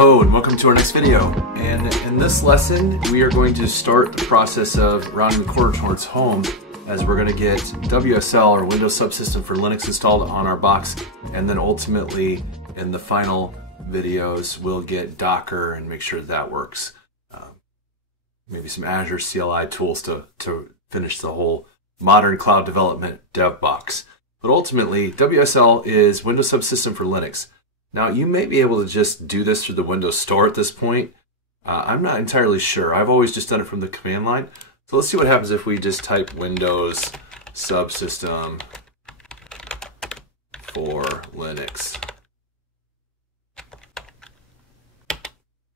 Hello and welcome to our next video. And in this lesson, we are going to start the process of rounding the corner towards home, as we're going to get WSL or Windows Subsystem for Linux installed on our box, and then ultimately in the final videos we'll get Docker and make sure that works. Maybe some Azure CLI tools to finish the whole modern cloud development dev box. But ultimately, WSL is Windows Subsystem for Linux. Now, you may be able to just do this through the Windows Store at this point. I'm not entirely sure. I've always just done it from the command line. So let's see what happens if we just type Windows Subsystem for Linux.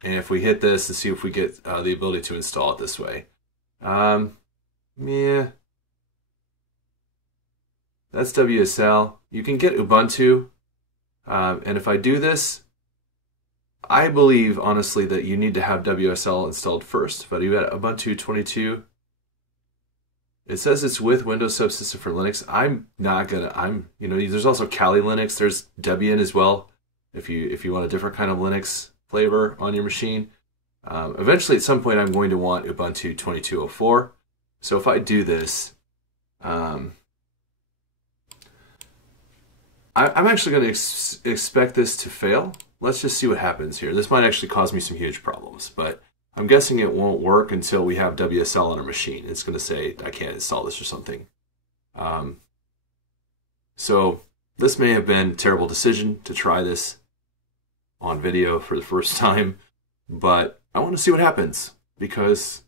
And if we hit this to see if we get the ability to install it this way. Yeah. That's WSL. You can get Ubuntu. And if I do this, I believe, honestly, that you need to have WSL installed first. If I do that Ubuntu 22, it says it's with Windows Subsystem for Linux. There's also Kali Linux. There's Debian as well, if you want a different kind of Linux flavor on your machine. Eventually, at some point, I'm going to want Ubuntu 22.04. So if I do this, I'm actually going to expect this to fail. Let's just see what happens here. This might actually cause me some huge problems, but I'm guessing it won't work until we have WSL on our machine. It's going to say I can't install this or something. So this may have been a terrible decision to try this on video for the first time, but I want to see what happens, because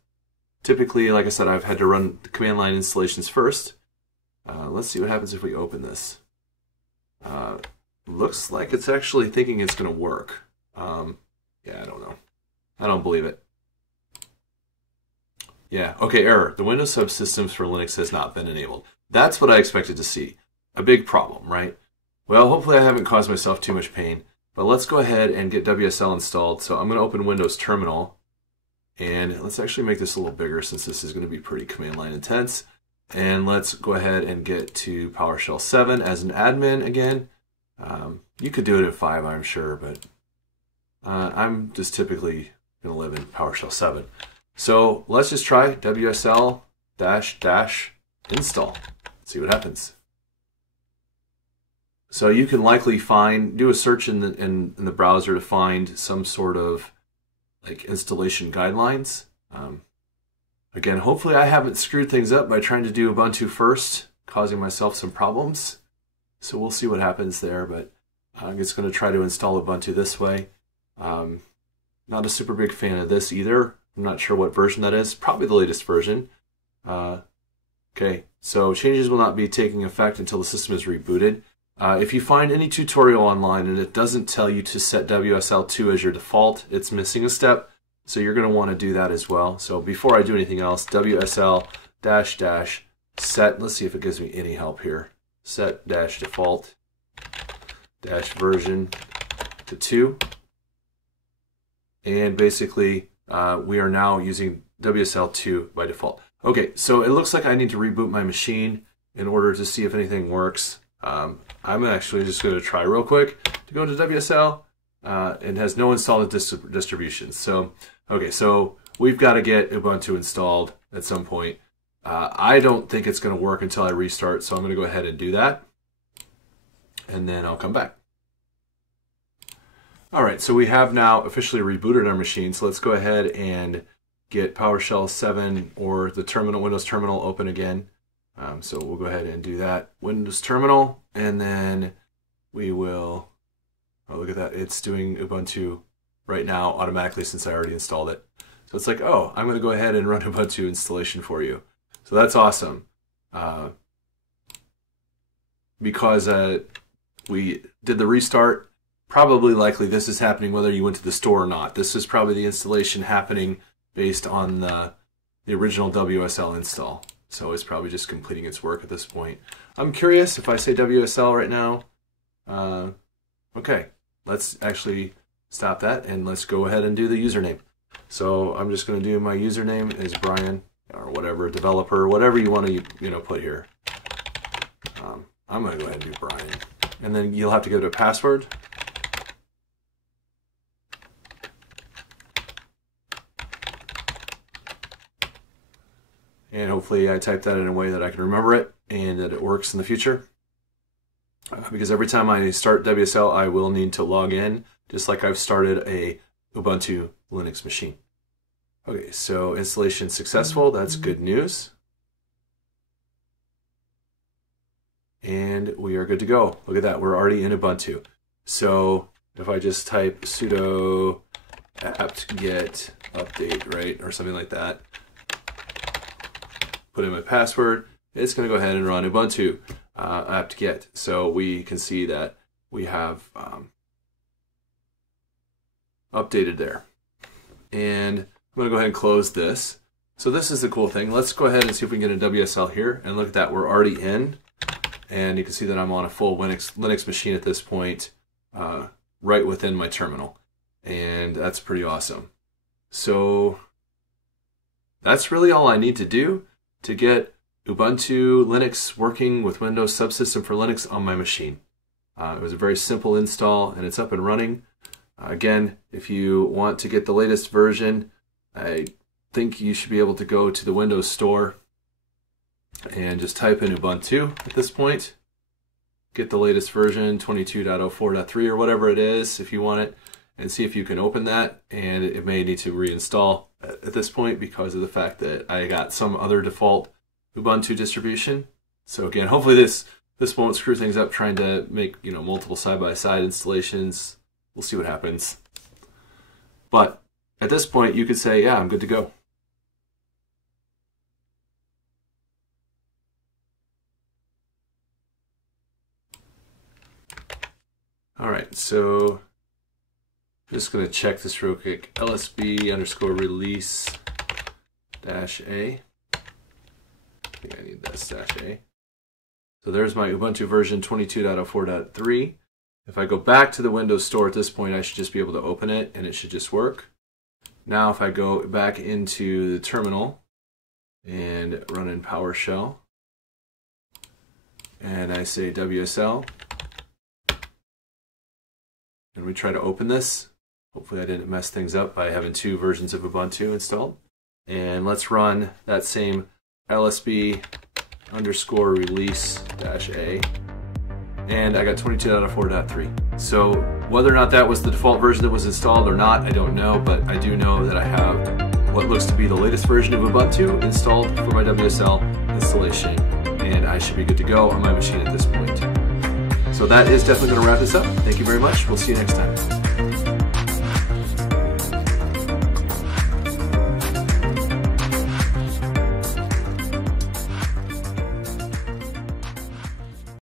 typically, like I said, I've had to run the command line installations first. Let's see what happens if we open this. Looks like it's actually thinking it's going to work. Yeah, I don't know. I don't believe it. Yeah, okay, error. The Windows Subsystems for Linux has not been enabled. That's what I expected to see. A big problem, right? Well, hopefully I haven't caused myself too much pain, but let's go ahead and get WSL installed. So I'm going to open Windows Terminal, and let's actually make this a little bigger since this is going to be pretty command line intense. And let's go ahead and get to PowerShell 7 as an admin again. You could do it at 5, I'm sure, but I'm just typically going to live in PowerShell 7. So let's just try WSL -install. See what happens. So you can likely do a search in the browser to find some sort of like installation guidelines. Again, hopefully I haven't screwed things up by trying to do Ubuntu first, causing myself some problems. So we'll see what happens there, but I'm just going to try to install Ubuntu this way. Not a super big fan of this either. I'm not sure what version that is. Probably the latest version. Okay, so changes will not be taking effect until the system is rebooted. If you find any tutorial online and it doesn't tell you to set WSL2 as your default, it's missing a step. So you're going to want to do that as well. So before I do anything else, WSL -set, let's see if it gives me any help here. Set -default -version to 2. And basically, we are now using WSL2 by default. Okay, so it looks like I need to reboot my machine in order to see if anything works. I'm actually just going to try real quick to go into WSL. It has no installed distributions. So, okay, so we've got to get Ubuntu installed at some point. I don't think it's going to work until I restart, so I'm going to go ahead and do that. And then I'll come back. All right, so we have now officially rebooted our machine. So let's go ahead and get PowerShell 7 or the terminal, Windows Terminal open again. So we'll go ahead and do that. Windows Terminal, and then we will... Oh, look at that. It's doing Ubuntu right now automatically since I already installed it. So it's like, oh, I'm going to go ahead and run Ubuntu installation for you. So that's awesome. Because we did the restart, probably likely this is happening whether you went to the store or not. This is probably the installation happening based on the original WSL install. So it's probably just completing its work at this point. I'm curious if I say WSL right now. Okay. Let's actually stop that and let's go ahead and do the username. So I'm just going to do my username is Brian or whatever, developer, whatever you want to put here. I'm going to go ahead and do Brian. And then you'll have to give it a password. and hopefully I type that in a way that I can remember it and that it works in the future. Because every time I start WSL, I will need to log in, just like I've started a Ubuntu Linux machine. Okay, so installation successful. That's good news. And we are good to go. Look at that, we're already in Ubuntu. So if I just type sudo apt-get update, right, or something like that, put in my password, it's going to go ahead and run Ubuntu apt-get. So we can see that we have updated there. And I'm going to go ahead and close this. So this is the cool thing. Let's go ahead and see if we can get a WSL here. And look at that, we're already in. And you can see that I'm on a full Linux machine at this point, right within my terminal. And that's pretty awesome. So that's really all I need to do to get Ubuntu Linux working with Windows Subsystem for Linux on my machine. It was a very simple install and it's up and running. Again, if you want to get the latest version, I think you should be able to go to the Windows Store and just type in Ubuntu at this point. Get the latest version, 22.04.3 or whatever it is if you want it, and see if you can open that. And it may need to reinstall at this point because of the fact that I got some other default Ubuntu distribution. So again, hopefully this won't screw things up trying to make multiple side-by-side installations. We'll see what happens. But at this point, you could say, yeah, I'm good to go. All right, so just going to check this real quick. lsb_release-a. I think I need that -a. So there's my Ubuntu version 22.04.3. If I go back to the Windows Store at this point, I should just be able to open it and it should just work. Now if I go back into the terminal and run in PowerShell and I say WSL and we try to open this, hopefully I didn't mess things up by having two versions of Ubuntu installed. And let's run that same lsb_release-a. And I got 22.04.3. So whether or not that was the default version that was installed or not, I don't know, but I do know that I have what looks to be the latest version of Ubuntu installed for my WSL installation, and I should be good to go on my machine at this point. So that is definitely going to wrap this up. Thank you very much. We'll see you next time.